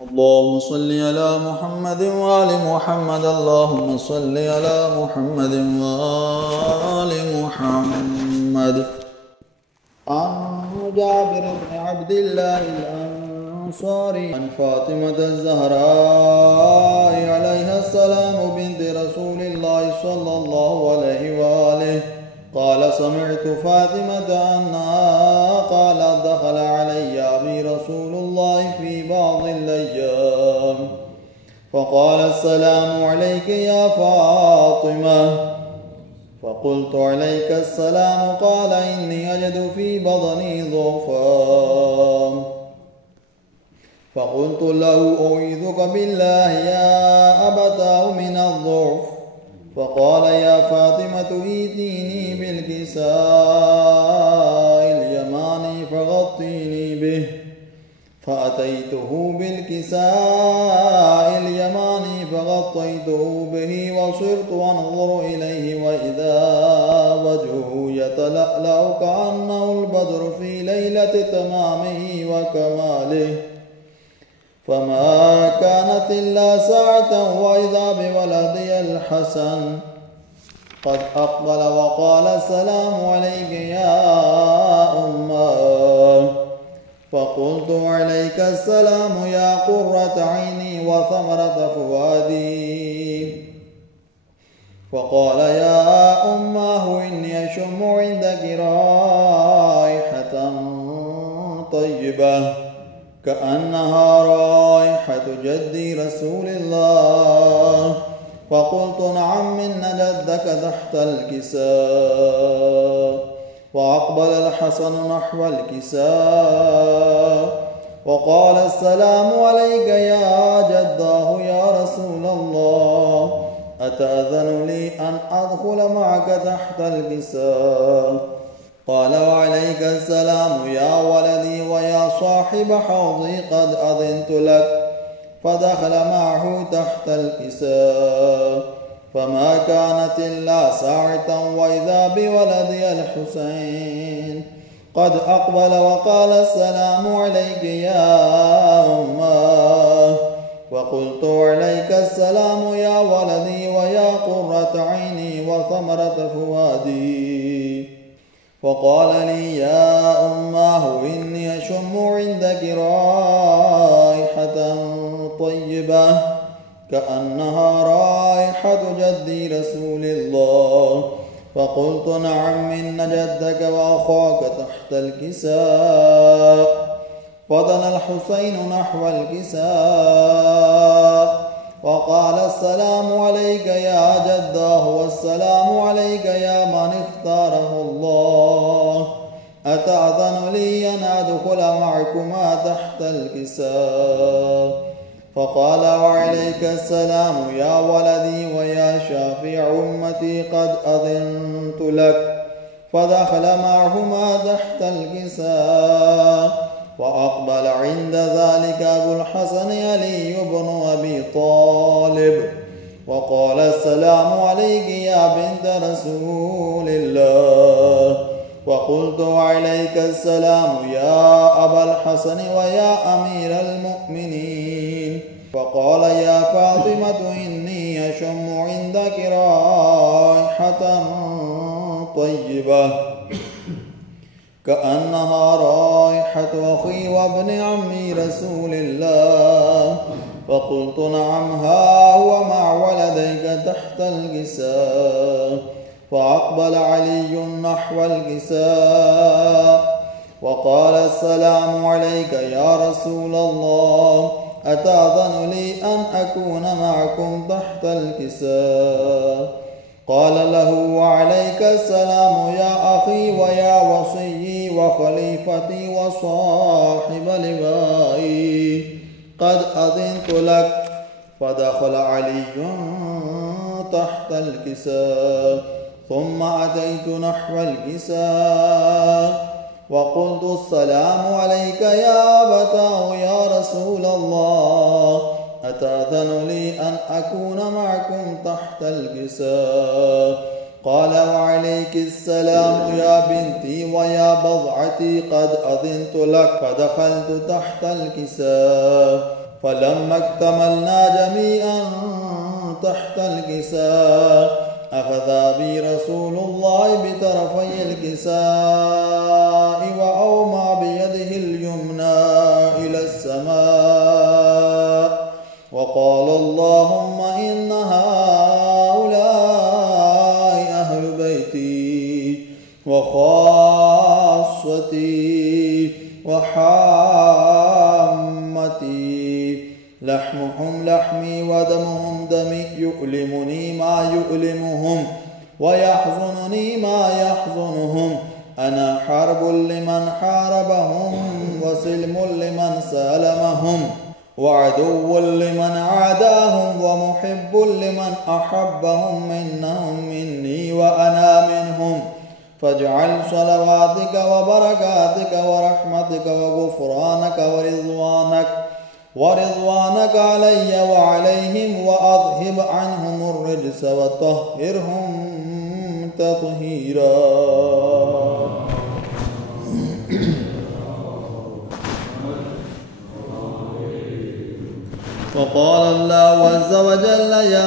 اللهم صل على محمد وآل محمد. اللهم صل على محمد وآل محمد. عن جابر بن عبد الله الأنصاري عن فاطمة الزهراء عليها السلام بنت رسول الله صلى الله عليه وآله قال سمعت فاطمة أنها قالت دخل علي أبي رسول الله في بعض الأيام فقال السلام عليك يا فاطمة، فقلت عليك السلام. قال إني أجد في بطني ضعفا، فقلت له أعيذك بالله يا أبتاه من الضعف. فقال يا فاطمة ائتيني بالكساء اليماني فغطيني به، فأتيته بالكساء اليماني فغطيته به وصرت أنظر إليه وإذا وجهه يتلألأ كأنه البدر في ليلة تمامه وكماله، فما كانت إلا ساعة وإذا بولدي الحسن قد أقبل وقال السلام عليك يا أمه. فقلت عليك السلام يا قرة عيني وثمرة فؤادي. فقال يا أمه إني أشم عندك رائحة طيبة كأنها رائحة جدي رسول الله. فقلت نعم إن جدك تحت الكساء. وأقبل الحسن نحو الكساء وقال السلام عليك يا جداه يا رسول الله، أتأذن لي أن أدخل معك تحت الكساء؟ قال وعليك السلام يا ولدي ويا صاحب حوضي قد أذنت لك. فدخل معه تحت الكساء فما كانت إلا ساعة وإذا بولدي الحسين قد أقبل وقال السلام عليك يا أمه. فقلت عليك السلام يا ولدي ويا قرة عيني وثمرة فؤادي. فقال لي يا أمه إني أشم عندك رائحة طيبة كأنها رائحة جدي رسول الله. فقلت نعم إن جدك وأخاك تحت الكساء. فدنا الحسين نحو الكساء وقال السلام عليك يا جداه والسلام عليك يا من اختاره الله، أتأذن لي أن أدخل معكما تحت الكساء؟ فقال وعليك السلام يا ولدي ويا شافع أمتي قد أذنت لك. فدخل معهما تحت الكساء وأقبل عند ذلك أبو الحسن علي بن أبي طالب وقال السلام عليك يا بنت رسول الله. وقلت وعليك السلام يا أبا الحسن ويا أمير المؤمنين. فقال يا فاطمة إني أشم عندك رائحة طيبة كأنها رائحة أخي وابن عمي رسول الله. فقلت نعم ها هو مع ولديك تحت الكساء. فأقبل علي نحو الكساء وقال السلام عليك يا رسول الله، أتأذن لي أن أكون معكم تحت الكساء؟ قال له وعليك السلام يا أخي ويا وصيي وخليفتي وصاحب لوائي، قد أذنت لك. فدخل علي تحت الكساء ثم أتيت نحو الكساء وقلت السلام عليك يا أبتاه يا رسول الله، أتأذن لي أن أكون معكم تحت الكساء؟ قال وعليك السلام يا بنتي ويا بضعتي قد أذنت لك. فدخلت تحت الكساء فلما اكتملنا جميعا تحت الكساء أخذ بي رسول الله بطرفي الكساء وأومى بيده اليمنى إلى السماء وقال اللهم إن هؤلاء أهل بيتي وخاصتي وحامتي لحمهم لحمي ودمهم دمي يؤلمني ما يؤلمهم ويحزنني ما يحزنهم أنا حرب لمن حاربهم وسلم لمن سالمهم وعدو لمن عاداهم ومحب لمن أحبهم إنهم مني وأنا منهم فاجعل صلواتك وبركاتك ورحمتك وغفرانك ورضوانك علي وعليهم وأذهب عنهم الرجس وطهرهم تطهيرا. وقال الله عز وجل يا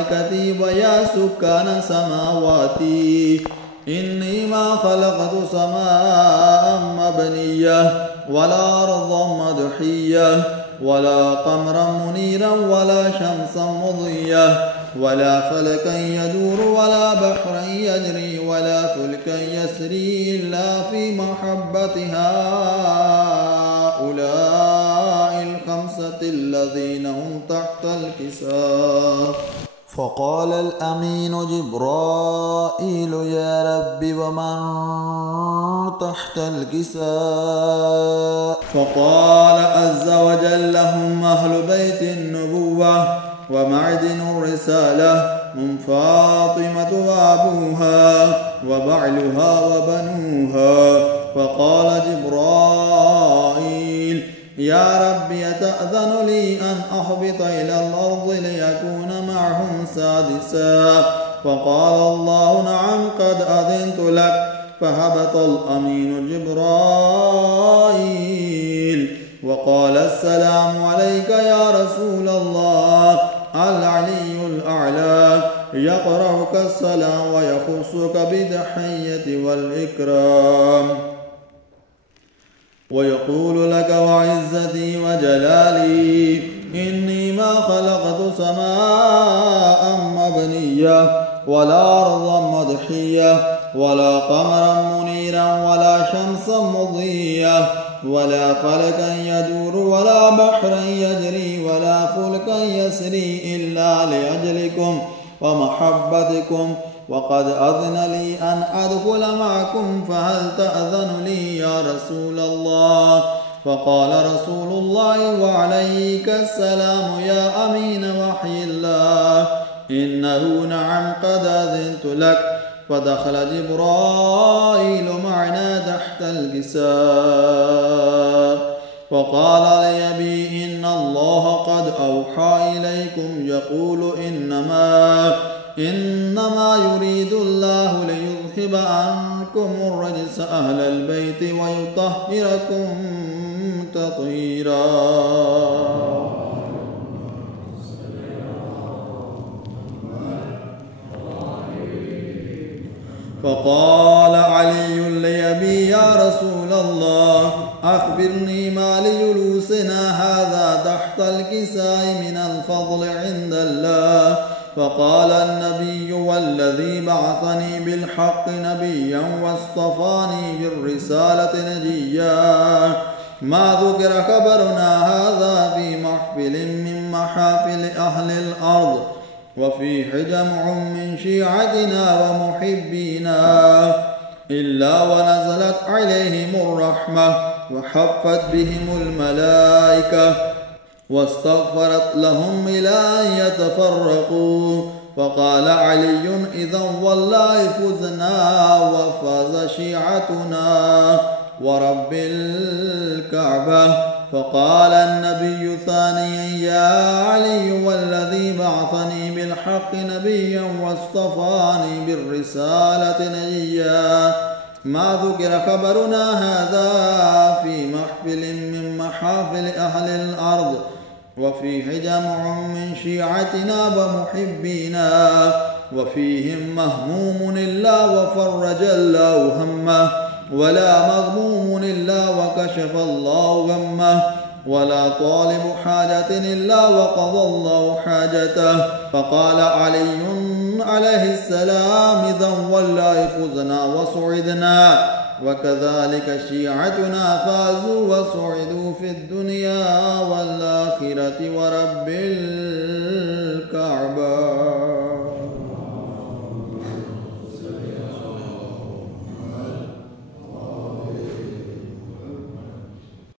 ملائكتي ويا سكان سماواتي إني ما خلقت سماء مبنية ولا أرضا مدحية ولا قمرا منيرا ولا شمسا مضية ولا فلكا يدور ولا بحرا يجري ولا فلكا يسري إلا في محبة هؤلاء الخمسة الذين هم تحت الكساء. فقال الأمين جبرائيل يا رب ومن تحت الكساء؟ فقال عز وجل هم أهل بيت النبوة ومعدن الرسالة من فاطمة وأبوها وبعلها وبنوها. فقال جبرائيل يا رب يتأذن لي أن أهبط إلى الأرض ليكون معهم سادسا؟ فقال الله نعم قد أذنت لك. فهبط الأمين جبرائيل وقال السلام عليك يا رسول الله. العلي الأعلى يقرأك السلام ويخصك بالتحية والإكرام ويقول لك وعزتي وجلالي إني ما خلقت سماء مبنية ولا أرضا مدحية ولا قمرا منيرا ولا شمسا مضية ولا فلكا يدور ولا بحرا يجري ولا فلكا يسري إلا لأجلكم ومحبتكم وقد أذن لي أن أدخل معكم فهل تأذن لي يا رسول الله؟ فقال رسول الله وعليك السلام يا أمين وحي الله إنه نعم قد أذنت لك. فدخل جبرائيل معنا تحت الكساء فقال لأبي إن الله قد أوحى إليكم يقول إنما يريد الله ليذهب عنكم الرجس أهل البيت ويطهركم تطهيرا. فقال علي لأبي يا رسول الله أخبرني ما لجلوسنا هذا تحت الكساء من الفضل عند الله. فقال النبي والذي بعثني بالحق نبيا واصطفاني بالرسالة نجيا ما ذكر خبرنا هذا في محفل من محافل أهل الأرض وفيه جمع من شيعتنا ومحبينا إلا ونزلت عليهم الرحمة وحفت بهم الملائكة واستغفرت لهم إلى أن يتفرقوا. فقال علي إذا والله فزنا وفاز شيعتنا ورب الكعبة. فقال النبي ثانيا يا علي والذي بعثني بالحق نبيا واصطفاني بالرسالة نجيا ما ذكر خبرنا هذا في محفل من محافل أهل الأرض وفيه جمع من شيعتنا ومحبينا وفيهم مهموم إلا وفرج الله همه ولا مغموم إلا وكشف الله غمه ولا طالب حاجة إلا وقضى الله حاجته. فقال علي عليه السلام إذا والله فزنا وسعدنا. وكذلك شيعتنا فازوا وسعدوا في الدنيا والآخرة ورب